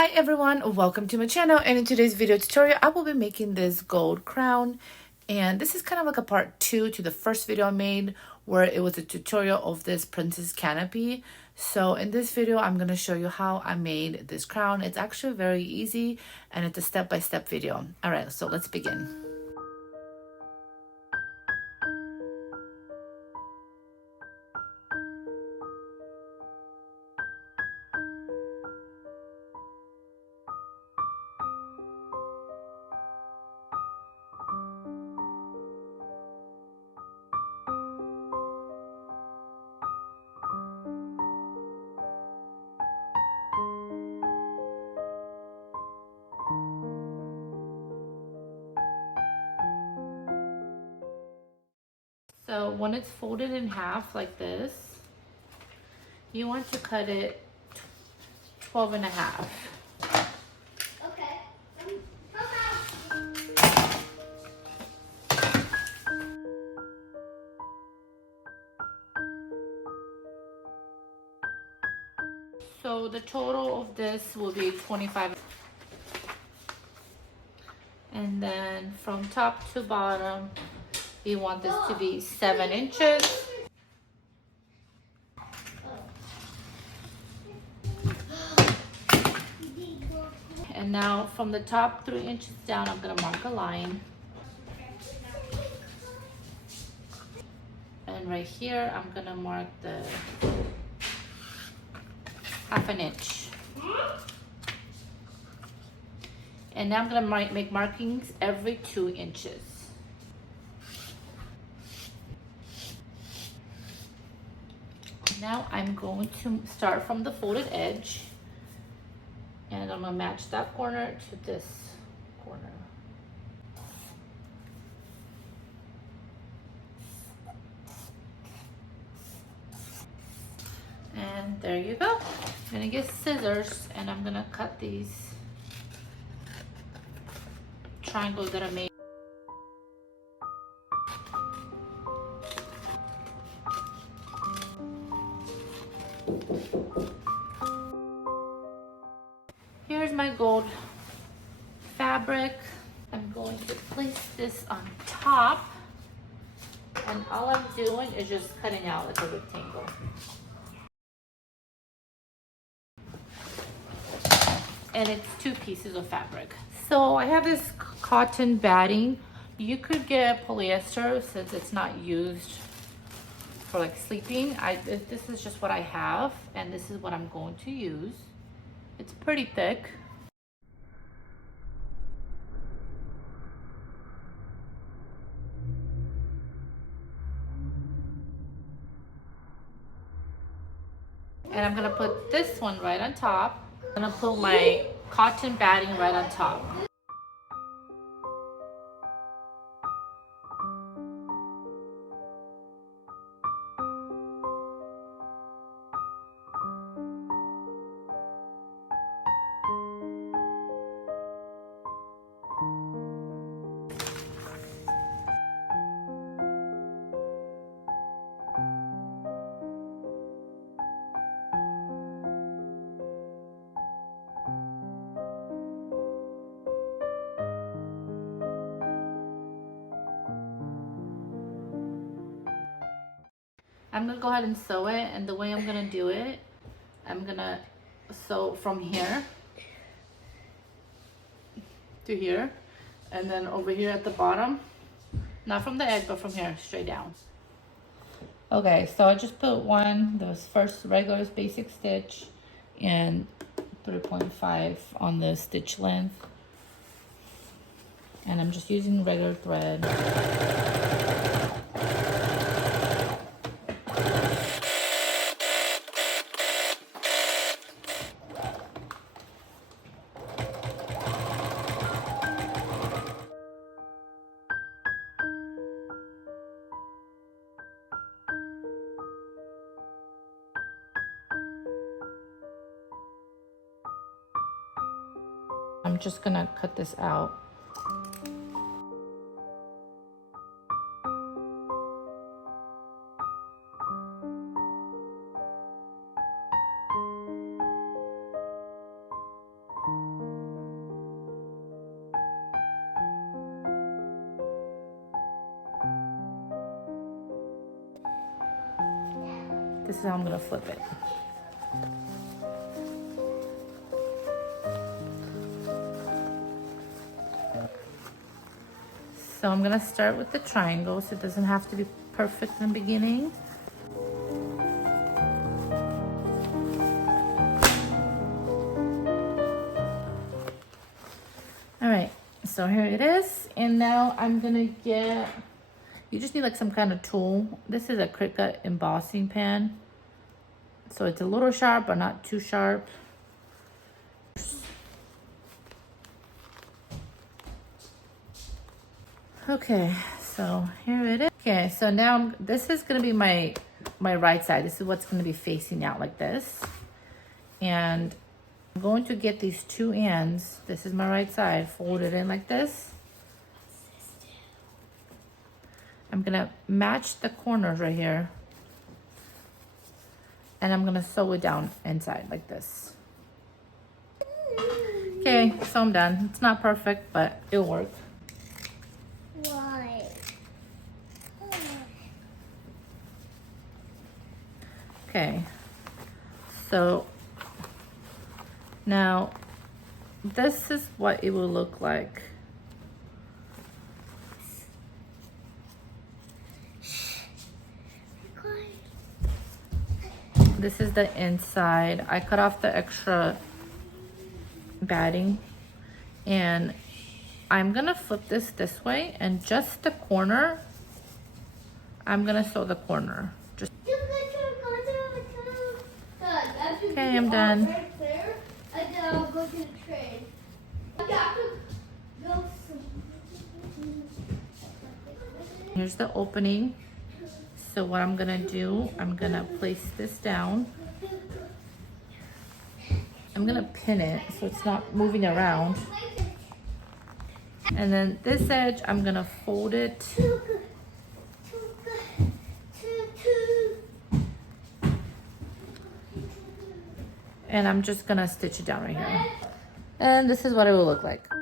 Hi everyone, welcome to my channel, and in today's video tutorial I will be making this gold crown, and this is kind of like a part 2 to the first video I made where it was a tutorial of this princess canopy. So in this video I'm going to show you how I made this crown. It's actually very easy and it's a step-by-step video. Alright, so let's begin. So when it's folded in half like this, you want to cut it 12 and a half. So the total of this will be 25. And then from top to bottom, you want this to be 7 inches. And now from the top 3 inches down, I'm gonna mark a line. And right here, I'm gonna mark the ½ an inch. And now I'm gonna make markings every 2 inches. Now I'm going to start from the folded edge, and I'm gonna match that corner to this corner. And there you go. I'm gonna get scissors and I'm gonna cut these triangles that I made. Here's my gold fabric. I'm going to place this on top, and all I'm doing is just cutting out like a rectangle. And it's 2 pieces of fabric. So I have this cotton batting. You could get polyester since it's not used for like sleeping. This is just what I have, and this is what I'm going to use. It's pretty thick. And I'm gonna put this one right on top. I'm gonna put my cotton batting right on top. I'm gonna go ahead and sew it, and the way I'm gonna do it, I'm gonna sew from here to here, and then over here at the bottom, not from the edge, but from here, straight down. Okay, so I just put the first regular basic stitch and 3.5 on the stitch length, and I'm just using regular thread. I'm just gonna cut this out. This is how I'm gonna flip it. So I'm gonna start with the triangle, so it doesn't have to be perfect in the beginning. All right, so here it is. And now I'm gonna get, you just need like some kind of tool. This is a Cricut embossing pen. So it's a little sharp, but not too sharp. Okay, so here it is. Okay, so now this is gonna be my right side. This is what's gonna be facing out like this. And I'm going to get these two ends. This is my right side, fold it in like this. I'm gonna match the corners right here. And I'm gonna sew it down inside like this. Okay, so I'm done. It's not perfect, but it'll work. Why? Okay, so now this is what it will look like. This is the inside. I cut off the extra batting and I'm gonna flip this way, and just the corner, I'm gonna sew the corner. Just okay, I'm done. Right there, and then I'll go to the train. Here's the opening. So what I'm gonna do, I'm gonna place this down. I'm gonna pin it so it's not moving around. And then this edge, I'm gonna fold it. And I'm just gonna stitch it down right here. And this is what it will look like.